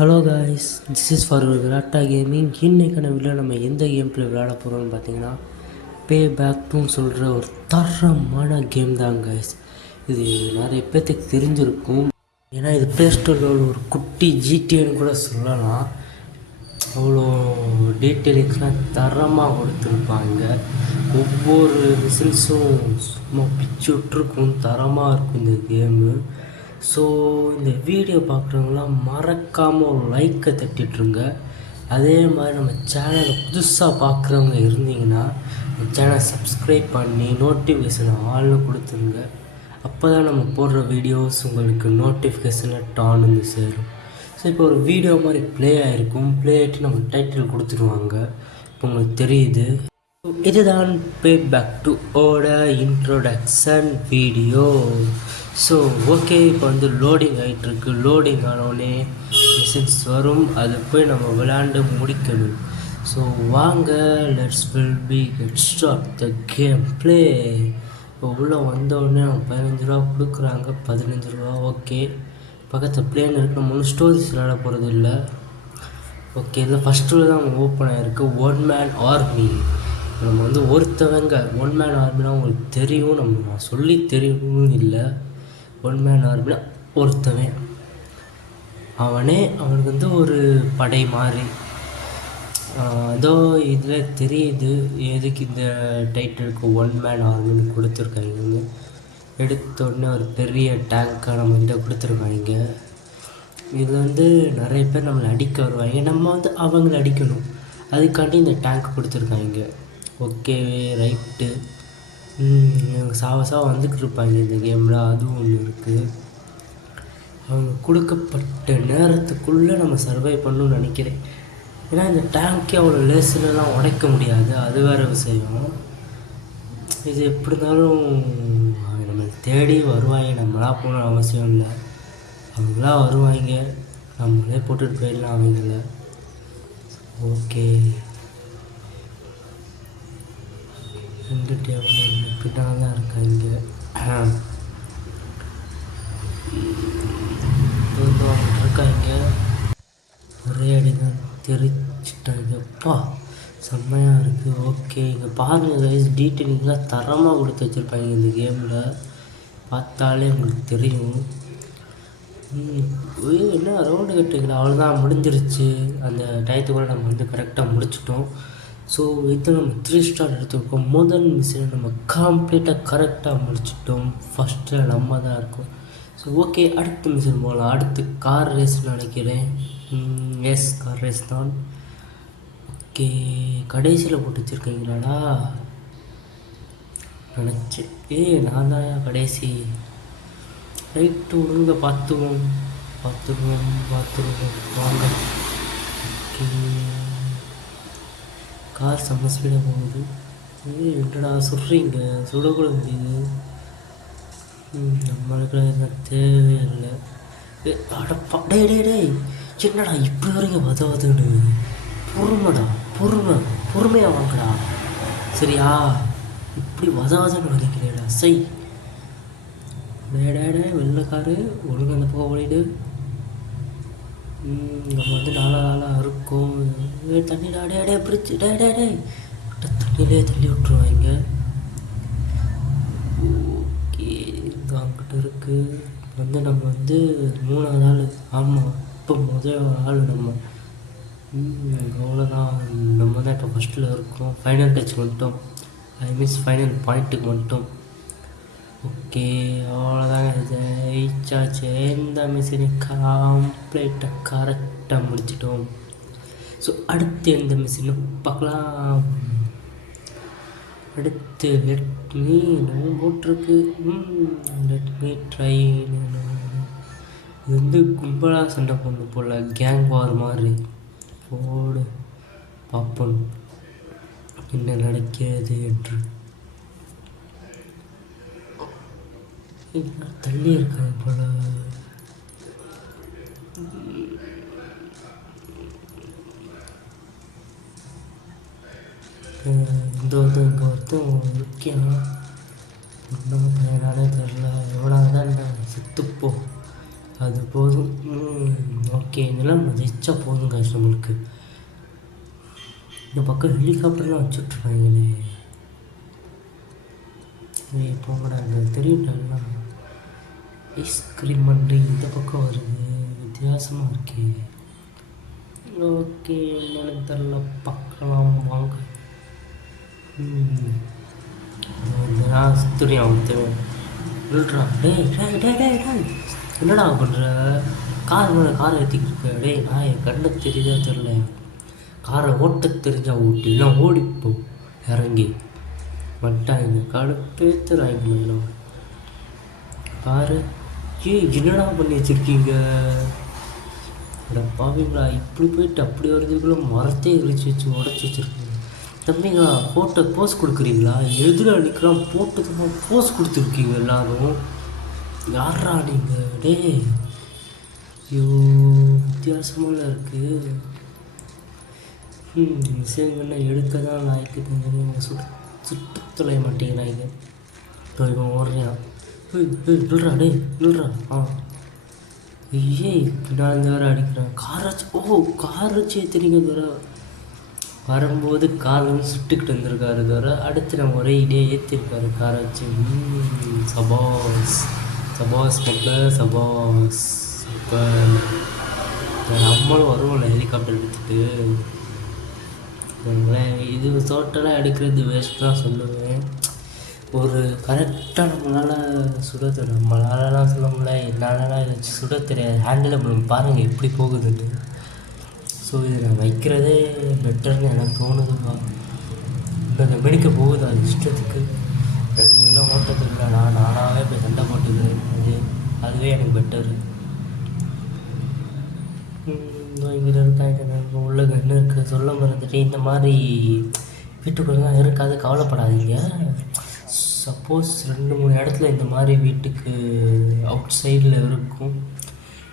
Hello guys, this is for Virata gaming. இன்றைக்கான video நம்ம எந்த கேம் பிளே விளையாட போகிறோம்னு பார்த்தீங்கன்னா பே பேக் டூன்னு சொல்கிற ஒரு தரமான கேம் தான் காய்ஸ். இது நிறைய பேர்த்துக்கு தெரிஞ்சிருக்கும். ஏன்னா இது ப்ளே ஸ்டோரில் ஒரு குட்டி ஜிடிஏன்னு கூட சொல்லலாம். அவ்வளோ டீட்டெயிலிங்ஸ்லாம் தரமாக கொடுத்துருப்பாங்க. ஒவ்வொரு மிஷின்ஸும் சும்மா பிச்சு விட்ருக்கும், தரமாக இருக்கும் இந்த கேமு. ஸோ இந்த வீடியோ பார்க்குறவங்களாம் மறக்காமல் ஒரு லைக்கை தட்டிட்டுருங்க. அதே மாதிரி நம்ம சேனலை புதுசாக பார்க்குறவங்க இருந்தீங்கன்னா நம்ம சேனலை சப்ஸ்கிரைப் பண்ணி நோட்டிஃபிகேஷனை ஆள்னு கொடுத்துருங்க. அப்போ தான் நம்ம போடுற வீடியோஸ் உங்களுக்கு நோட்டிஃபிகேஷனில் டான் வந்து சேரும். ஸோ இப்போ ஒரு வீடியோ மாதிரி ப்ளே ஆகிருக்கும். ப்ளே ஆகிட்டு நம்ம டைட்டில் கொடுத்துருவாங்க. இப்போ உங்களுக்கு தெரியுது. இதுதான் பே பேக் டு ஓட இன்ட்ரோடக்ஷன் வீடியோ. ஸோ ஓகே, இப்போ வந்து லோடிங் ஆகிட்டுருக்கு. லோடிங் ஆனோடனே மிஷின்ஸ் வரும், அது போய் நம்ம விளையாண்டு முடிக்கணும். ஸோ வாங்க, let's will be get start the game play. இப்போ உள்ளே வந்தோடனே அவங்க 15 ரூபா கொடுக்குறாங்க. 15 ரூபா ஓகே. பக்கத்தில் பிளேன் இருக்குது. நம்ம ஒன்றும் ஸ்டோரிஸ் விளையாட போகிறது இல்லை. ஓகே, இதில் ஃபஸ்ட்டு தான் நம்ம ஓப்பன் ஆகிருக்கு. One man army. நம்ம வந்து ஒருத்தவங்க ஒன் மேன் ஆர்மினா உங்களுக்கு தெரியும். நான் சொல்லி தெரியணும்னு இல்லை. ஒன் மேன் ஆர்மினா ஒருத்தவன், அவனுக்கு வந்து ஒரு படை மாதிரி. ஏதோ இதில் தெரியுது எதுக்கு இந்த டைட்டிலுக்கு ஒன் மேன் ஆர்மின்னு கொடுத்துருக்காங்க. எடுத்தோடனே ஒரு பெரிய டேங்க்காக நம்மகிட்ட கொடுத்துருக்காங்க. இது வந்து நிறைய பேர் நம்மளை அடிக்க வருவாங்க, நம்ம வந்து அவங்கள அடிக்கணும். அதுக்காண்டி இந்த டேங்க் கொடுத்துருக்காங்க. Okay right. சாவ வந்துக்கிட்டு இருப்பாங்க இந்த கேமில், அதுவும் ஒன்று இருக்குது. அவங்க கொடுக்கப்பட்ட நேரத்துக்குள்ளே நம்ம சர்வை பண்ணணும்னு நினைக்கிறேன். ஏன்னா இந்த டேங்க்கே அவ்வளோ லேசிலலாம் உடைக்க முடியாது, அது வேறு விஷயம். இது எப்படி இருந்தாலும் நம்ம தேடி வருவாங்க, நம்மளாக போகணும்னு அவசியம் இல்லை. அவங்களா வருவாங்க, நம்மளே போட்டுட்டு போயிடலாம் அவங்கள. ஓகே, ரெண்டு டேபிள் பின்னால தான் இருக்காங்க. இருக்காங்க ஒரே அடிதான் தெரிச்சிட்டாங்கப்பா, செம்மையாக இருக்குது. ஓகே, இங்கே பாருங்கள் கைஸ், டீட்டெயிலிங்லாம் தரமாக கொடுத்து வச்சுருப்பாங்க இந்த கேமில். பார்த்தாலே உங்களுக்கு தெரியும். என்ன ரவுண்டு கட்டுங்களா, அவ்வளோதான் முடிஞ்சிருச்சு. அந்த டயத்துக்குள்ளே நம்ம வந்து கரெக்டாக முடிச்சிட்டோம். ஸோ இது நம்ம 3 ஸ்டார் எடுத்துருக்கோம். முதல் மிஷினை நம்ம கம்ப்ளீட்டாக கரெக்டாக முடிச்சிட்டோம். ஃபஸ்ட்டில் நம்ம தான் இருக்கோம். ஸோ ஓகே, அடுத்த மிஷின் போகலாம். அடுத்து கார் ரேஸ்ன்னு நினைக்கிறேன். எஸ், கார் ரேஸ் தான். ஓகே, கடைசியில் போட்டு வச்சுருக்கீங்களாடா நினச்சேன். நான் தான் கடைசி. ரைட்டு, ஒழுங்க பார்த்துருவோம் வாங்க. ஓகே, கார் செம்ம ஸ்பீடாக போகுது. என்னடா சுடுறீங்க, சுடக்கூட முடியுது. நம்மளுக்கு எதுவும் தேவையில்லை. அடப்பா, டே என்னடா இப்படி வரைக்கும் வதவுதுன்னு. பொறுமைடா, பொறுமையாக வாங்கடா, சரியா? இப்படி வதவுதுன்னு நினைக்கிறேடா. சை டே வெள்ளைக்காரு, ஒழுங்கு அந்த பக்கம் ஓடிடு. நம்ம வந்து நாளாக இருக்கும். தண்ணிடா, டே பிடிச்சி டே தண்ணியிலே தள்ளி விட்ருவாங்க. ஓகே, இது அங்கிட்ட இருக்குது. வந்து நம்ம வந்து 3ஆவது ஆள். ஆமாம், இப்போ முதல் ஆள் நம்ம. அவ்வளோதான், நம்ம தான் இப்போ ஃபஸ்ட்டில் இருக்கோம். ஃபைனல் டச் மட்டும், ஃபைனல் பாயிண்ட்டுக்கு மட்டும். ஓகே, அவ்வளோதாங்க, ஜெயிச்சாச்சு. இந்த மிஷினை கம்ப்ளீட்டாக கரெக்டாக முடிச்சிட்டோம். ஸோ அடுத்து எந்த மிஷினை பார்க்கலாம். அடுத்து லெட் மீ போட்டிருக்கு. Let me try. இது வந்து கும்பலாக சண்டை போடணும் போல், கேங் வார் மாதிரி. போடு பார்ப்போம் என்ன நடக்கிறது என்று. தள்ளி இருக்காங்க போல. இங்கே ஒருத்தன் முக்கியம். இன்னும் என்னன்னே தெரியல. எவ்வளோ தான் செத்துப்போ. அது போதும். ஓகே, இதெல்லாம் ஜெயிச்சா போதும் காசு நம்மளுக்கு. இந்த பக்கம் ஹெலிகாப்டர்லாம் வச்சுட்ருக்காங்களே, போங்கடா, எனக்கு தெரியும்டா. ஐஸ்கிரீம் மண்டி இந்த பக்கம் வருது, வித்தியாசமாக இருக்கே. ஓகே, என்னன்னு தெரில, பார்க்கலாம் வாங்க. தெரியும் அவனுக்கு தெரியும். இல்லைடா, என்னடா பண்ணுற? கார் மேலே காரை ஏற்றிக்கிட்டு இருக்க. டேய் நான் என் கண்ணு தெரியுதா தெரில, காரை ஓட்ட தெரிஞ்சா ஓட்டி இல்லை ஓடிப்போ இறங்கி மட்டாங்க கடுப்பேத்துறாங்க மேலும். காரு என்னடா பண்ணி வச்சுருக்கீங்க? அட பாவீங்களா, இப்படி போயிட்டு அப்படி வருதுக்குள்ளே மரத்தையே இழிச்சு வச்சு உடச்சி வச்சுருக்கீங்க. தம்பிங்களா, ஃபோட்டோ போஸ் கொடுக்குறீங்களா? எதிர அடிக்கலாம் போட்டதுக்கு போஸ் கொடுத்துருக்கீங்க எல்லோரும். யாரா நீங்கள்? டே ஐயோ, வித்தியாசமாக இருக்குது. விஷயங்கள்லாம் எடுக்க தான் லாய்க்குதுங்க. சுட்டு தொலைய மாட்டேங்கிறாங்க. இப்போ இவன் ஓடுறான். நில்றா டே நில்றா. ஏய் நான் இந்த வேறு அடிக்கிறேன். காராச்சு கார் வச்சு ஏற்றுறீங்க தவிர வரும்போது கார் வந்து சுட்டுக்கிட்டு வந்திருக்காரு தவிர அடுத்து நம்ம ஒரே இதே ஏற்றிருக்காரு காரை வச்சு. சபாஸ் சபாஸ் மக்கள் சபாஸ். இப்போ நம்மளும் வருவோம்ல ஹெலிகாப்டர் எடுத்துகிட்டு. இது டோட்டலாக எடுக்கிறது வேஸ்ட் தான் சொல்லுவேன். ஒரு கரெக்டாக நம்மளால் சுட தெரியும். நம்மளாலலாம் சொல்ல முடியல, என்னாலலாம் இதை சுட தெரியாது. ஹேண்டில் பண்ண பாருங்கள் எப்படி போகுதுன்னு. ஸோ இதை நான் வைக்கிறதே பெட்டர்னு எனக்கு தோணுதுப்பா. இப்போ இந்த மெடிக்க போகுது அது இஷ்டத்துக்கு. இதெல்லாம் ஓட்டது இல்லை, நானாகவே போய் சண்டை போட்டுக்கிறேன். அதுவே எனக்கு பெட்டரு. இங்கே இருக்காங்க உள்ள கன்று இருக்குது. சொல்ல மறந்துட்டு இந்த மாதிரி வீட்டுக்குள்ளெலாம் இருக்காது, கவலைப்படாதீங்க. சப்போஸ் 2-3 இடத்துல இந்த மாதிரி வீட்டுக்கு அவுட் சைடில் இருக்கும்.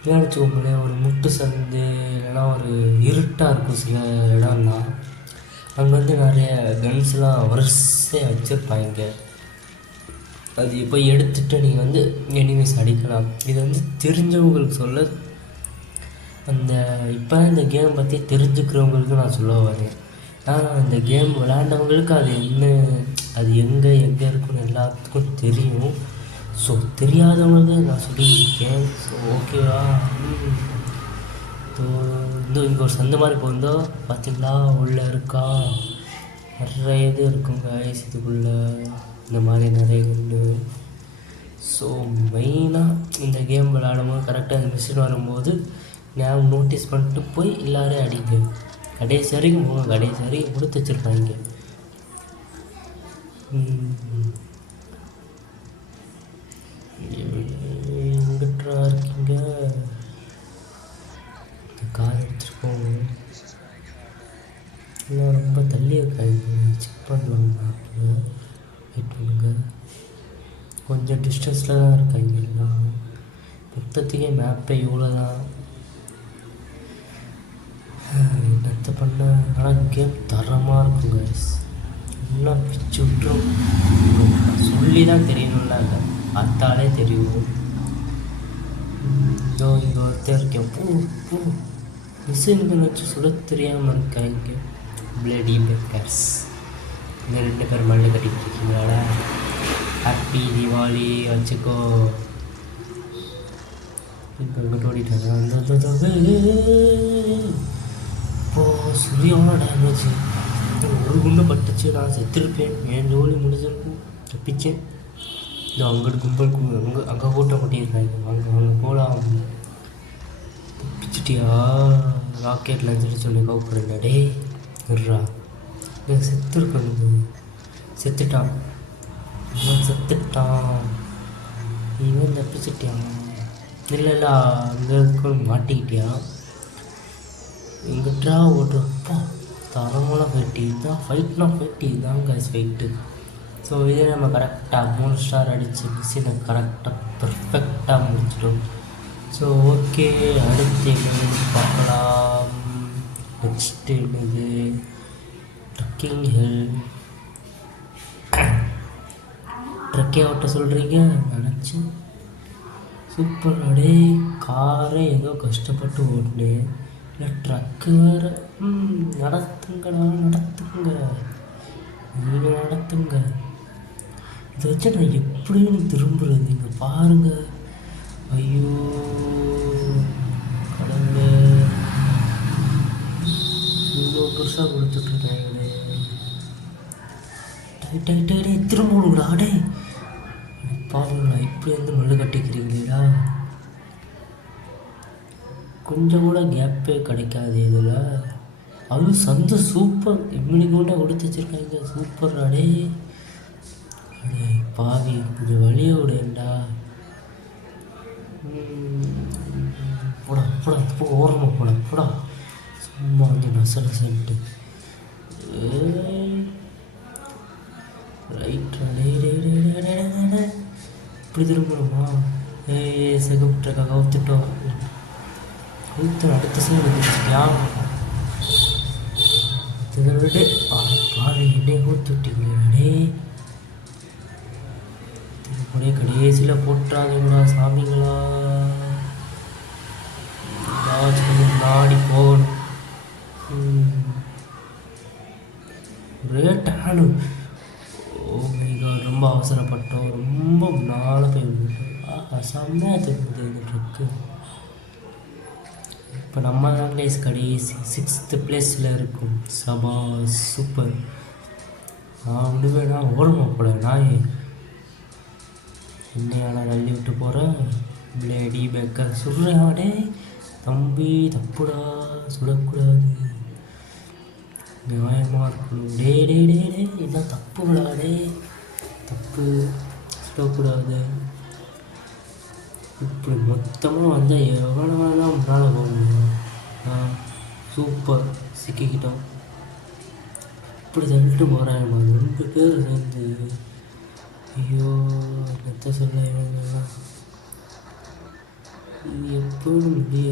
நினச்சிக்கோங்களேன், ஒரு முட்டு சந்து இல்லைன்னா ஒரு இருட்டாக இருக்கும் சில இடம்லாம். அங்கே வந்து நிறைய கன்ஸ்லாம் வரிசையாக வச்சுருப்பாங்க. அது போய் எடுத்துகிட்டு நீங்கள் வந்து எனிமீஸ் அடிக்கலாம். இது வந்து தெரிஞ்சவங்களுக்கு சொல்ல, அந்த இப்போ இந்த கேம் பற்றி தெரிஞ்சுக்கிறவங்களுக்கு நான் சொல்ல வரேன். ஆனால் இந்த கேம் விளையாண்டவங்களுக்கு அது அது எங்கே இருக்குன்னு எல்லாத்துக்கும் தெரியும். ஸோ தெரியாதவங்களுக்கு நான் சொல்லியிருக்கேன். ஸோ ஓகேவா? இங்கே ஒரு சந்து மாதிரி போயிருந்தோ பார்த்திங்களா, உள்ளே இருக்கா நிறைய இது இருக்குங்க இதுக்குள்ளே, இந்த மாதிரி நிறைய உண்டு. ஸோ மெயினாக இந்த கேம் விளையாடும்போது கரெக்டாக இந்த மிஷின் வரும்போது நான் நோட்டீஸ் பண்ணிட்டு போய் எல்லோரும் அடிங்க. கடைசி வரைக்கும் போங்க, கடைசி வரைக்கும் கொடுத்து வச்சுருப்பாங்க. எங்கிட்டா இருக்கீங்க? இந்த கார் எடுத்துருக்கோம். எல்லாம் ரொம்ப தள்ளி இருக்காங்க. செக் பண்ணலாம். வெயிட் பண்ணுங்க, கொஞ்சம் டிஸ்டன்ஸில் தான் இருக்காங்க எல்லாம். மொத்தத்துக்கே மேப்பே இவ்வளோ தான். என்னத்தை பண்ண. ஆனால் கேம் தரமாக இருக்குங்க. எல்லாம் பிச்சு விட்டுரும். சொல்லி தான் தெரியணும்ல, இல்லை பார்த்தாலே தெரியும். இதோ இங்கே ஒருத்தர் இருக்கேன். மிஷின்கள் வச்சு சுட தெரியாமல் இருக்காங்க. பிளேடி பேக்கர்ஸ். இந்த 2 பேர் மல்லு கட்டிகிட்டு இருக்கீங்களா? ஹாப்பி தீபாவளி வச்சுக்கோ. இப்போ இங்கிட்ட ஓடிட்டாங்க. இப்போது சரியான டேமேஜ். ஒரு குண்டு பட்டுச்சு, நான் செத்துருப்பேன். என் ஜோலி முடிஞ்சிருக்கும். தப்பிச்சேன். இந்த அங்கிட்டு கும்பல் அங்கே கூட்டம் கொட்டியிருக்காங்க. அங்கே போகலாம். தப்பிச்சிட்டியா? ராக்கெட் லஞ்சிட்டு சொல்லி கவுப்படுங்க. டே விட்றா, செத்துருக்கணுங்க. செத்துட்டான். இவன் தப்பிச்சிட்டியான். இல்லை அங்கே இருக்க மாட்டிக்கிட்டியா? எங்கிட்டா ஓட்டுறப்பா தரமான ஃபைட்டு. இதுதான் ஃபைட்டு இதுதான் கைஸ் ஃபைட்டு. ஸோ இதே நம்ம கரெக்டாக 3 ஸ்டார் அடித்து மிஷினை கரெக்டாக பர்ஃபெக்டாக முடிச்சிட்டோம். ஸோ ஓகே, அடுத்து என்னது பார்க்கலாம். நெக்ஸ்ட்டு என்னது? Trekking hill. ட்ரக்கே ஓட்ட சொல்கிறீங்க நினச்சேன். சூப்பர் அடே. காரை ஏதோ கஷ்டப்பட்டு ஓட்டினேன், இல்லை ட்ரக்கு வேறு. நடத்துங்கடா நடத்துங்க, நீங்கள் நடத்துங்க. இதை வச்சு நான் எப்படின்னு திரும்புறது? இங்கே பாருங்க. ஐயோ கடவுளே, இவ்வளோ பெருசாக கொடுத்துட்ருக்காங்களே. டை திரும்ப விடுங்கடா டே. பாருங்களா, இப்படி வந்து மல்லு கட்டிக்கிறீங்களா? கொஞ்சம் கூட கேப்பே கிடைக்காது இதில். அதுவும் சந்தை சூப்பர், இப்படி கூட கொடுத்து வச்சுருக்காங்க. சூப்பர் அடே. அடே பாவி, கொஞ்சம் வழியை விடேன்டா. போடா போடா போ, ஓரமாக போடா போடா. சும்மா வந்து நசன்ட்டு ரைட். இப்படி திரும்பணுமா? செகப்ட்ருக்கா கவுத்துட்டோம். கவுத்து அடுத்த சைடு குடிச்சிட்டியா? இதை விட பாரு, என்னை கவுத்து விட்டீங்களே. திருப்படியே கடைசியில் போட்டுறாதீங்களா சாமிங்களா? ஏதாச்சும் முன்னாடி போகணும். ஒரே டேனு. ரொம்ப அவசரப்பட்டோம், ரொம்ப முன்னால் போய் செம்மையாக தெரியுது இந்த ட்ரக்கு. இப்போ நம்ம தான் கைஸ் கடைசி 6th பிளேஸில் இருக்கும். சபா சூப்பர். நான் விடுவேனா? ஓரமா போல நாய். என்னையால தள்ளி விட்டு போகிறேன். பிளேடி பேக்கர் சுடுறாடே. தம்பி தப்புடா, சுடக்கூடாது, நியாயமாக இருக்கணும். டே டே டே டே, இதெல்லாம் தப்பு விடாடே, தப்பு, சுடக்கூடாது. இப்படி மொத்தமாக வந்தால் எவ்வளோதான் முன்னால் போகணும். சூப்பர், சிக்கிக்கிட்டோம். இப்படி தள்ளிட்டு போகிறாங்க 2 பேர் சேர்ந்து. ஐயோ என்னத்த சொல்ல, இவங்கெல்லாம் எப்போது முடிய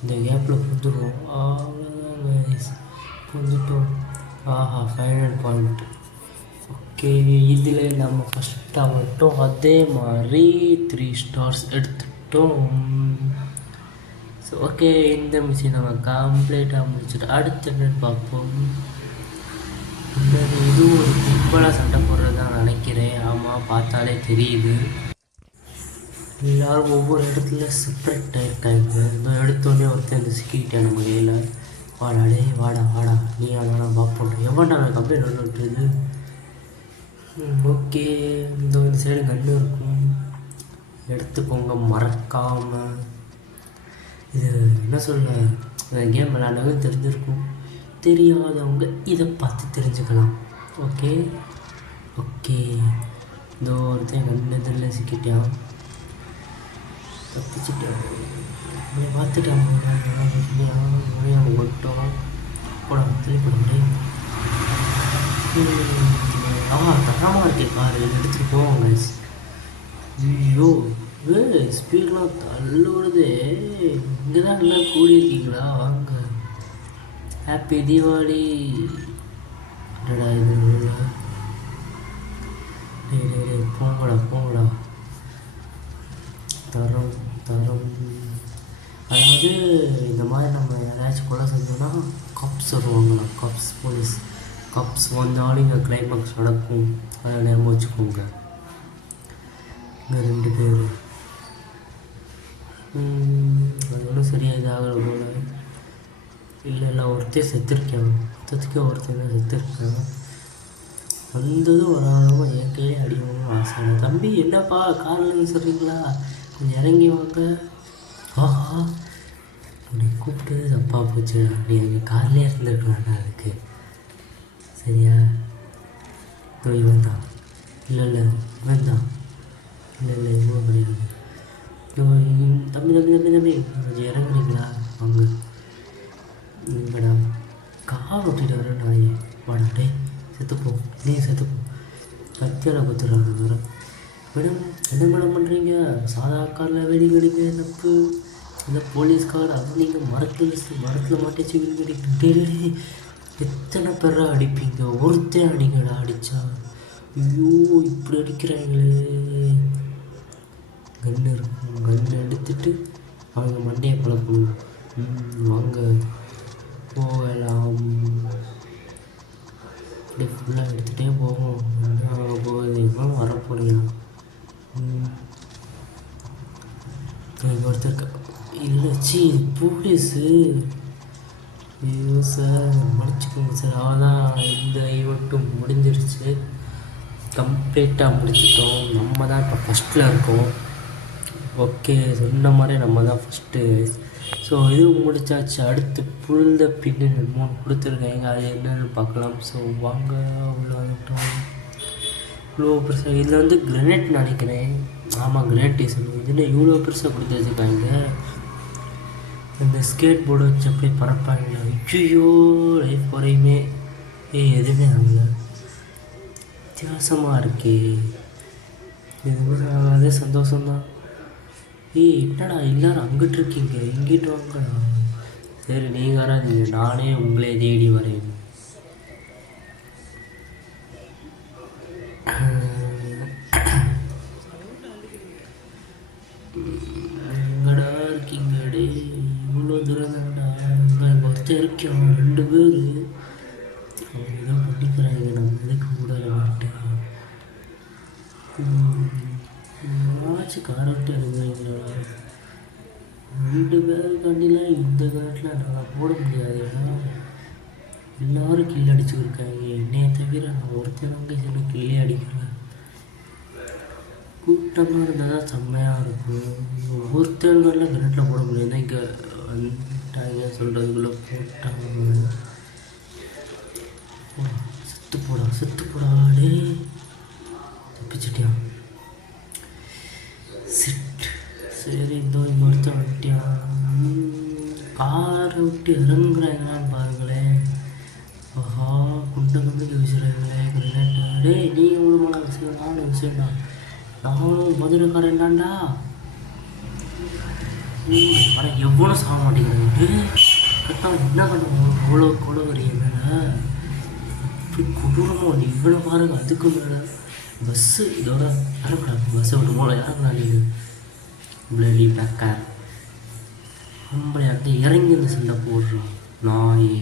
இந்த கேப்பில் புந்துடுவோம். அவ்வளோதான், புந்துட்டோம். ஆஹா, ஃபைனல் பாயிண்ட். ஓகே, இதில் நம்ம ஃபஸ்ட்டாக மட்டும் அதே மாதிரி 3 ஸ்டார்ஸ் எடுத்துட்டோம். ஸோ ஓகே, இந்த மிஷின் நம்ம கம்ப்ளீட்டாக முடிச்சுட்டு அடுத்த என்னன்னு பார்ப்போம். இது ஒரு சிம்பிளாக சண்டை போடுறது தான் நினைக்கிறேன். ஆமாம், பார்த்தாலே தெரியுது. எல்லோரும் ஒவ்வொரு இடத்துல செப்பரேட்டாக இருக்காங்க. இந்த எடுத்தோடனே ஒருத்தர் இந்த சிக்கிக்கிட்டேன் நம்ம கையில். வாடா டே, வாடா வாடா, நீ ஆனால் பார்ப்போம். எவன்டா நான் கம்ப்ளைண்ட் விட்டுருது. ஓகே, இந்த சைடு கன்று இருக்கும், எடுத்துக்கோங்க மறக்காமல். இது என்ன சொல்ல, கேம் விளையாடவே தெரிஞ்சிருக்கும். தெரியாதவங்க இதை பார்த்து தெரிஞ்சுக்கலாம். ஓகே ஓகே, இந்த ஒருத்தன் கண்ணு இதில் சிக்கிட்டான், தப்பிச்சுட்டேன். இதை பார்த்துட்டான் ஒட்டோம். போட திருப்பி தரமாக இருக்கே காரு, எடுத்துகிட்டு போவாங்க. ஐயோ ஸ்பீட்லாம் தள்ளுவது. இங்கே தான் நல்லா கூடியிருக்கீங்களா? வாங்க, ஹாப்பி தீபாவளி. என்னடா இது? போங்கடா போங்கடா. தரம் தரம். அதாவது இந்த மாதிரி நம்ம யாராச்சும் கொலை செஞ்சோன்னா கப்ஸ் வருவாங்களா, கப்ஸ் போலீஸ் கப்ஸ் வந்தாலும் இங்கே கிளைமேக்ஸ் நடக்கும். அதை ஞாபகம் வச்சுக்கோங்க. இங்கே 2 பேர் அது ஒன்றும் சரியாக இதாகல போல. இல்லை ஒருத்தர் செத்துருக்கேன், மொத்தத்துக்கே ஒருத்தர் தான் செத்துருக்கேன். வந்ததும் வராதவங்க என் கையிலே அடிக்கணும்னு ஆசை. தம்பி என்னப்பா காரில் சொல்கிறீங்களா, கொஞ்சம் இறங்கி வாங்க. ஆஹா, உன்னை கூப்பிட்டு தப்பாக போச்சு. நீ எங்கள் கார்லேயே இருந்துருக்கலாம்டா. அதுக்கு சரியா? இவன் தான். இல்லை இவன் தான். இல்லை இவ்வளோ கிடையாது. தம்பி தம்பி தம்பி தம்பி கொஞ்சம் இறங்குறீங்களா? வாங்க. மேடம் கார் ஓட்டிட்டு வர நாய். வாடா டே, செத்துப்போ, நீ செத்துப்போ. கத்தியால் குத்துறாங்க வர. மேடம் என்ன மேடம் பண்ணுறீங்க? சாதா காரில் வெடி வெடிக்க தப்பு. இந்த போலீஸ் கார் அது நீங்கள் மரத்தில் மாட்டிச்சு வெடி வெடிக்கிட்டே. எத்தனை பேரா அடிப்பீங்க? ஒருத்தன் அடிங்கடா. அடித்தா ஐயோ இப்படி அடிக்கிறாங்களே. கன்று இருக்கும். கன்று எடுத்துட்டு அவங்க மண்டையை குழப்பணும். வாங்க போகலாம். அப்படியே ஃபுல்லாக எடுத்துகிட்டே போவோம். என்ன போகுது இவ்வளோ வரப்போறியா? ஒருத்தர் இல்லை சி போலீஸு. ஐயோ சார் மன்னிச்சுக்கோங்க சார். அவதான் இந்த ஈவெண்ட்டும் முடிஞ்சிருச்சு. கம்ப்ளீட்டாக முடிச்சிட்டோம். நம்ம தான் இப்போ ஃபஸ்ட்டில் இருக்கோம். ஓகே சொன்ன மாதிரி நம்ம தான் ஃபஸ்ட்டு. ஸோ இதுவும் முடிச்சாச்சு. அடுத்து புழுந்த பின்னு 3 கொடுத்துருக்காங்க. அது என்னென்னு பார்க்கலாம். ஸோ வாங்க உள்ள வந்துட்டோம். இவ்வளோ பெருசாக இதில் வந்து கிரனேட் நினைக்கிறேன். ஆமாம் கிரனேட் சொல்லணும். இதில் இவ்வளோ பெருசாக கொடுத்து வச்சுருக்காங்க. இந்த ஸ்கேட் போர்டு வச்சு அப்படியே பறப்பாங்க. ஐயோ லைஃப் குறையுமே. எதுவுமே ஆகல. வித்தியாசமாக இருக்கே. இது அதே சந்தோஷம்தான். என்னடா எல்லோரும் அங்கிட்டு இருக்கீங்க, இங்கிட்டு வாங்கடா. சரி நீங்கள் வராதீங்க, நானே உங்களே தேடி வரேன். எங்கடா இருக்கீங்கடே? இவ்வளோ தூரம் தான்டா. ஒருத்தர் இருக்கோம், 2 பேர் ஏதோ பண்ணிக்கிறாங்க. நம்ம எதுக்கு கூட மாட்டேன். ஆச்சு காரை விட்டு எடுக்கிறீங்களா? 2 பேருக்காண்டிலாம் இந்த காட்டில் நான் போட முடியாது. ஏன்னா எல்லோரும் கில் அடிச்சுருக்காங்க. என்னையை தவிர நான் ஒருத்தவங்க சில கில்லே அடிக்கிறேன். கூட்டமாக இருந்தால் தான் செம்மையாக இருக்கும். ஒருத்தவங்களில் கிரனேட்டில் போட முடியாது. இங்கே வந்துட்டாங்க சொல்கிறதுக்குள்ளே போட்டாங்க. செத்து போடா டே. தப்பிச்சிட்டியா? சரி இதோ இன்னொருத்த வந்துட்டியா? காரை விட்டு இறங்குறாங்களான்னு பாருங்களேன். ஆஹா குண்டை வீசுறாங்களே கிரனேட்டு. டே நீங்கள் மூலமான விஷயம் நானும் விஷயம்டா. நானும் மதுரைக்காரன் தான்டா. ஆனால் எவ்வளோ சாக மாட்டேங்கிறது. கரெக்டாக என்ன பண்ணுவோம்? அவ்வளோ கொலை வரைய மேலே இப்படி கொடூரமாக இவ்வளோ பாருங்க. அதுக்கு மேலே பஸ்ஸு இதோட இறக்குறாங்க. பஸ்ஸை விட்டு போல இறக்குறா. நீங்கள் பிளடி பேக்கர் நம்மளை அந்த இறங்கி அந்த சண்டை போடுறோம். நாய்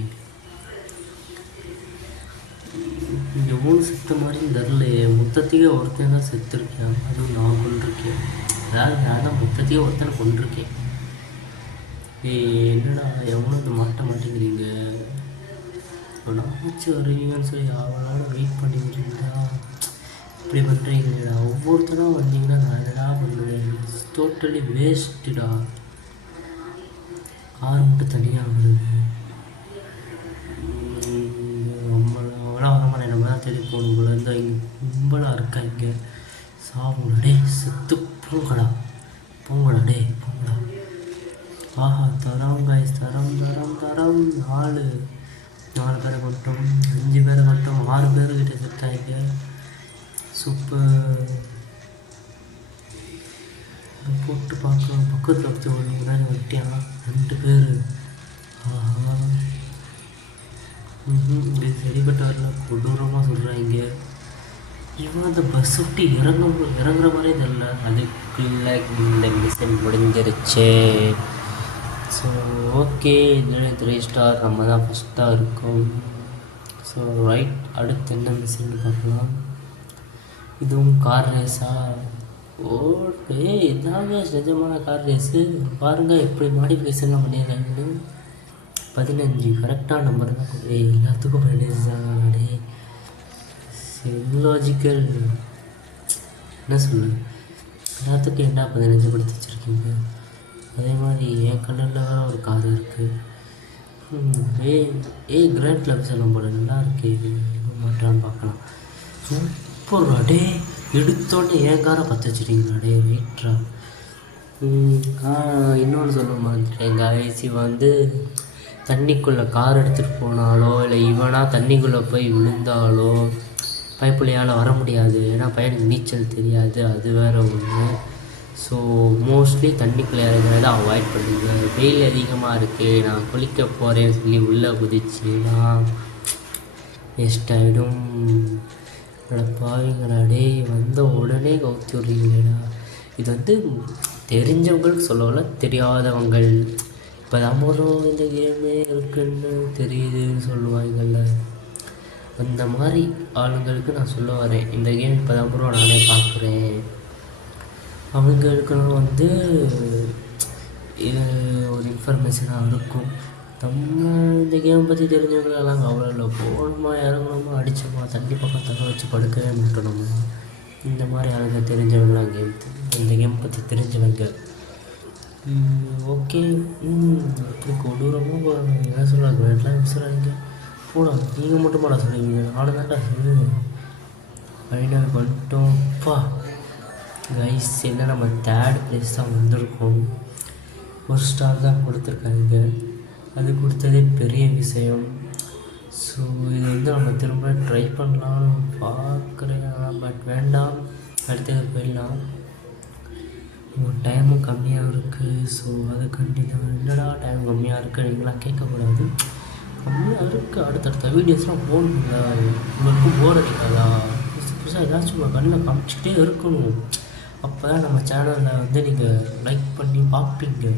எவ்வளோ செத்த மாதிரி தரலையே. மொத்தத்தையே ஒருத்தன் தான் செத்துருக்கேன். அதுவும் நான் கொண்டிருக்கேன். அதாவது நான் தான் மொத்தத்தையே ஒருத்தனை கொண்டிருக்கேன். என்னடா எவ்வளோ இந்த மாட்ட மாட்டேங்கிறீங்க? நாச்சு வருவீங்கன்னு சொல்லி அவளோட வெயிட் பண்ணிக்கிறீங்களா? இப்படி பண்ணுறீங்களா? ஒவ்வொருத்தரும் வந்தீங்கன்னா நான் என்னடா பண்ணுவேன்? டோட்டலி வேஸ்ட்டுடா. கார் மட்டும் தனியாக வருது. நம்மளாம் வர மாதிரி நம்ம தான் தேடி போகணும் போல இருந்தால் இங்கே கும்பலாக இருக்கா. இங்கே சாப்பிடா டே. செத்து போங்கடா டே போங்கடா. ஆஹா தரம் காய்ஸ் தரம் 4 பேரை மட்டும் 5 பேரை மட்டும் 6 பேர்கிட்ட செத்தாங்க. சூப்பர். போட்டு பார்க்கலாம். பக்கத்தில் வச்சு ஒரு முன்னாடி வட்டியான் 2 பேர். ஆஹா இது சரிப்பட்ட வரல. கொடூரமாக சொல்கிறாங்க. இவன் அந்த பஸ் விட்டு இறங்குற மாதிரியே தெரியல. அதுக்குள்ளே இந்த மிஷன் முடிஞ்சிருச்சு. ஸோ ஓகே இதோட 3 ஸ்டார். நம்ம தான் ஃபஸ்ட்டாக இருக்கோம். ஸோ ரைட் அடுத்து என்ன மிஷன் பார்க்கலாம். இதுவும் கார் ரேஸா? ஓகே இதாங்க நிஜமான கார் ரேஸு. பாருங்கள் எப்படி மாடிஃபிகேஷன்லாம் பண்ணிடுறாங்கன்னு. 15 கரெக்டாக நம்பர் தான். எல்லாத்துக்கும் 15 தானே. இல்லாஜிக்கல் என்ன சொல்லு. எல்லாத்துக்கும் என்ன 15 கொடுத்து வச்சுருக்கீங்க? அதே மாதிரி என் கலரில் வேறு ஒரு கார் இருக்குது. கிராண்ட் லவ்ஸ் எல்லாம் போல நல்லா இருக்கு. மாட்டான்னு பார்க்கலாம். சூப்பர் அடே. எடுத்தோடனே என் காரை பற்ற வச்சுட்டீங்களா டே. வெயிட்ரா. இன்னொன்று சொல்ல மாட்டேன் காய்ஸ். வந்து தண்ணிக்குள்ளே கார் எடுத்துகிட்டு போனாலோ இல்லை இவனாக தண்ணிக்குள்ளே போய் விழுந்தாலோ பைப்புள்ளையால் வர முடியாது. ஏன்னா பையனுக்கு நீச்சல் தெரியாது. அது வேறு ஒன்று. ஸோ மோஸ்ட்லி தண்ணிக்குள்ளே இறங்குறத அவாய்ட் பண்ணுங்க. வெயில் அதிகமாக இருக்குது. நான் குளிக்க போகிறேன்னு சொல்லி உள்ளே குதிச்சுன்னா வேஸ்ட் ஆகிடும். பாவிங்களா டே. வந்த உடனே கவுத்தி விட்றீங்களேடா. இது வந்து தெரிஞ்சவங்களுக்கு சொல்லல, தெரியாதவங்கள் இப்போ நம்மளும் இந்த கேமே இருக்குன்னு தெரியுதுன்னு சொல்லுவாங்கள்ல, அந்த மாதிரி ஆளுங்களுக்கு நான் சொல்ல வரேன். இந்த கேம் இப்போ தான் ப்ரோ நானே பார்க்குறேன், அவங்களுக்கெல்லாம் வந்து இது ஒரு இன்ஃபர்மேஷனாக இருக்கும். நம்ம இந்த கேம் பற்றி தெரிஞ்சவங்களெல்லாம் அவ்வளோ இல்லை, போகணுமா இறங்கணுமா அடித்தோமா தண்ணி பக்கம் தக்க வச்சு படுக்கவே மாட்டோம். நம்ம இந்த மாதிரி ஆளுங்க தெரிஞ்சவங்களாம் இந்த கேம் பற்றி தெரிஞ்சவங்க. ஓகே, இப்படி கொடூரமாக என்ன சொல்கிறாங்க, எல்லாம் விசுறாங்க போடா, நீங்கள் மட்டும் போடா சொல்லுவீங்க, நானும் தான்டா சொல்லுவேன். ஃபைனல் வந்துட்டோம்ப்பா கைஸ். என்ன நம்ம 3rd ப்ளேஸ் தான் வந்திருக்கோம். 1 ஸ்டார் தான் கொடுத்துருக்காங்க, அது கொடுத்ததே பெரிய விஷயம். ஸோ இது வந்து நம்ம திரும்ப ட்ரை பண்ணலாம்னு பார்க்குறேன், பட் வேண்டாம், அடுத்தது போயிடலாம். டைமும் கம்மியாக இருக்குது. ஸோ அதுக்காண்டி தான் என்னடா டைம் கம்மியாக இருக்குது நீங்களாம் கேட்கக்கூடாது, கம்மியாக இருக்குது, அடுத்தடுத்த வீடியோஸ்லாம் போடணுங்களா, உங்களுக்கும் போர் அடிக்காதா, புதுசாக ஏதாச்சும் உங்கள் கண்ணில் காமிச்சிட்டே இருக்கணும். அப்போ தான் நம்ம சேனலில் வந்து நீங்கள் லைக் பண்ணி பார்ப்பீங்க.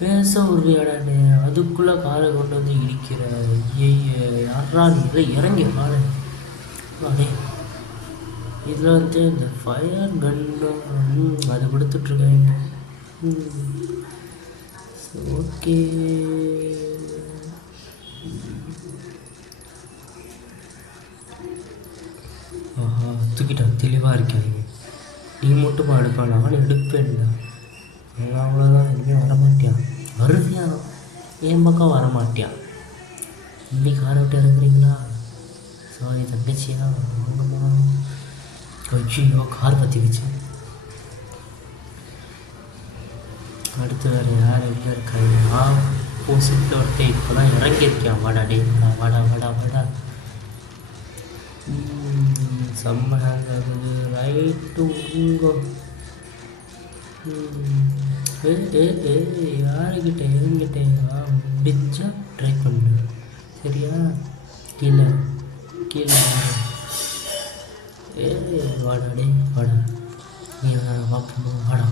பேச ஒரு இடன்னு அதுக்குள்ளே காலை கொண்டு வந்து இடிக்கிற, யாரா நீங்களே இறங்கி காலை அதே. இதில் வந்து இந்த ஃபயர் கன்னு அதை கொடுத்துட்ருக்காங்க. ஓகே, ஆஹா தூக்கிட்டா, தெளிவாக இருக்காங்க. நீ மட்டும் எடுப்பேன், நானும் எடுப்பேன்டா. அவ்வளோதான், இனிமேல் வரமாட்டியான், வருவியான் என் பக்கம் வரமாட்டியான். இன்னைக்கு காரை விட்டு இறங்குறீங்களா, சாரி தங்கச்சியா, வாங்கம்மா. ஐயோ கார் பற்றி வச்சேன். அடுத்து வேறு யார் எங்கே இருக்காங்க, ஆப்போசிட்டில் ஒருத்தன் இப்போ தான் இறங்கியிருக்கேன். வாடா டே, வாடா வாடா வாடா. செம்ம ஹேங் ஆகுது, ரைட்டு உங்கோ. யாருக்கிட்ட என்கிட்ட முடிச்சா ட்ரை பண்ணு, சரியா? கீழே கீழே வாடா டே வாடா, நீ பார்ப்போம் வாடா.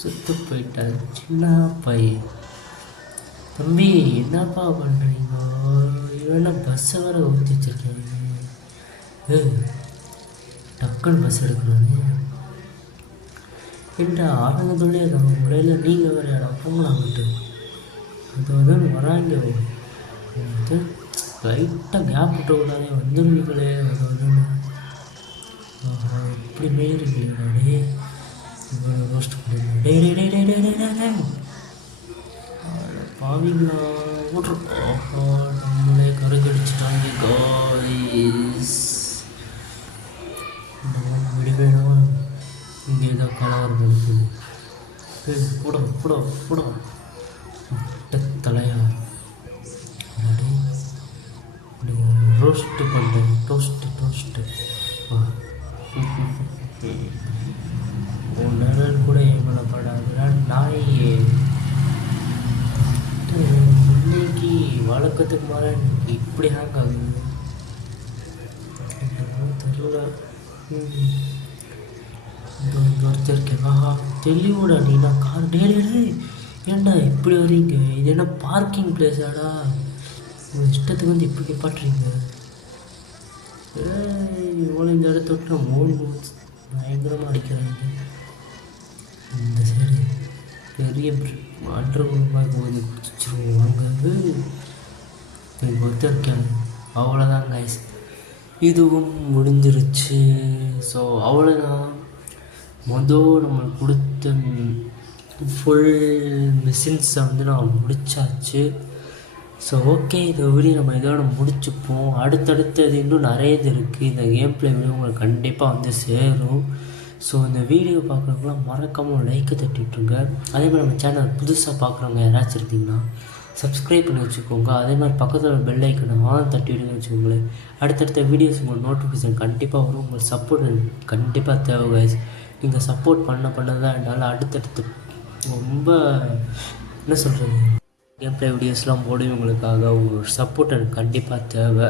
சுத்து போயிட்டாரு சின்ன பையன். தம்பி என்னப்பா பண்ணுறீங்க, இவனா பஸ்ஸை வேறு ஊற்றி வச்சிருக்கீங்க. டக்குன்னு பஸ் எடுக்கணும்னு என்ற ஆரம்பத்துள்ளே நம்ம முறையில் நீங்கள் வேறு இடம் போங்களாங்கிட்டு அது வந்து வராங்க. வந்து லைட்டாக கேப் விட்டக்கூடாதே, வந்துருவீங்களே. அது வந்து இப்படி மாரிங்களே ரோஸ்ட் பண்ணி டே டே டே டே டே டே டே பாவிங்களா ஓட்டுறோம். ஆஹா நம்மளே கருகடிச்சிட்டாங்க காய்ஸ். விடுவேணும், இங்கே ஏதோ கலவரம் இருக்குது. கூட கூட கூட தலையா ரோஸ்ட்டு பண்ணுறேன், டோஸ்ட்டு உன் நிழல் கூட ஏமலை படாதுடா நாயே. இன்னைக்கு வழக்கத்துக்கு மேலே இப்படி ஹேங் ஆகுது தெரியல. ஒருத்தருக்கேன், ஆஹா தெளிவோட நீனா கார் டேலே ஏன்டா இப்படி வரீங்க, இது என்ன பார்க்கிங் பிளேஸாடா, உங்கள் இஷ்டத்துக்கு வந்து இப்படி நிப்பாட்டுறீங்க. இவ்வளோ இந்த இடத்த விட்டு நான் பயங்கரமாக அடிக்கிறாங்க. இந்த சைடு பெரிய மாற்று குடும்பமாக போய் குடிச்சிருவாங்க. ஒருத்தருக்கேன், அவ்வளோதான் கைஸ், இதுவும் முடிஞ்சிருச்சு. ஸோ அவ்வளோதான், நம்மளுக்கு கொடுத்த ஃபுல் மிஷின்ஸை வந்து நான் முடித்தாச்சு. ஸோ ஓகே, இந்த வீடியோ நம்ம இதோட முடிச்சுப்போம். அடுத்தடுத்தது இன்னும் நிறைய இது இருக்குது. இந்த கேம் பிளே வீடியோ உங்களுக்கு கண்டிப்பாக வந்து சேரும். ஸோ இந்த வீடியோ பார்க்குறவங்களாம் மறக்காமல் லைக்கை தட்டிவிட்ருங்க. அதே மாதிரி நம்ம சேனல் புதுசாக பார்க்குறவங்க யாராச்சும் இருந்தீங்கன்னா சப்ஸ்கிரைப் பண்ணி வச்சுக்கோங்க. அதே மாதிரி பக்கத்தில் பெல் ஐக்கனை தட்டி விடுங்க வச்சுக்கோங்களேன். அடுத்தடுத்த வீடியோஸ் உங்களுக்கு நோட்டிஃபிகேஷன் கண்டிப்பாக வரும். உங்களுக்கு சப்போர்ட் கண்டிப்பாக தேவை கைஸ். நீங்கள் சப்போர்ட் பண்ண தான் என்னால் அடுத்தடுத்து ரொம்ப என்ன சொல்கிறது கேம் பிளே வீடியோஸ்லாம் போடுவேன். உங்களுக்காக உங்களோட சப்போர்ட் எனக்கு கண்டிப்பாக தேவை.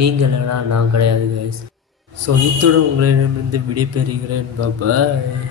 நீங்கள் இல்லைனா நான் கிடையாது கைஸ். ஸோ இத்துடன் உங்களிடமிருந்து விடைபெறுகிறேன். பாய்.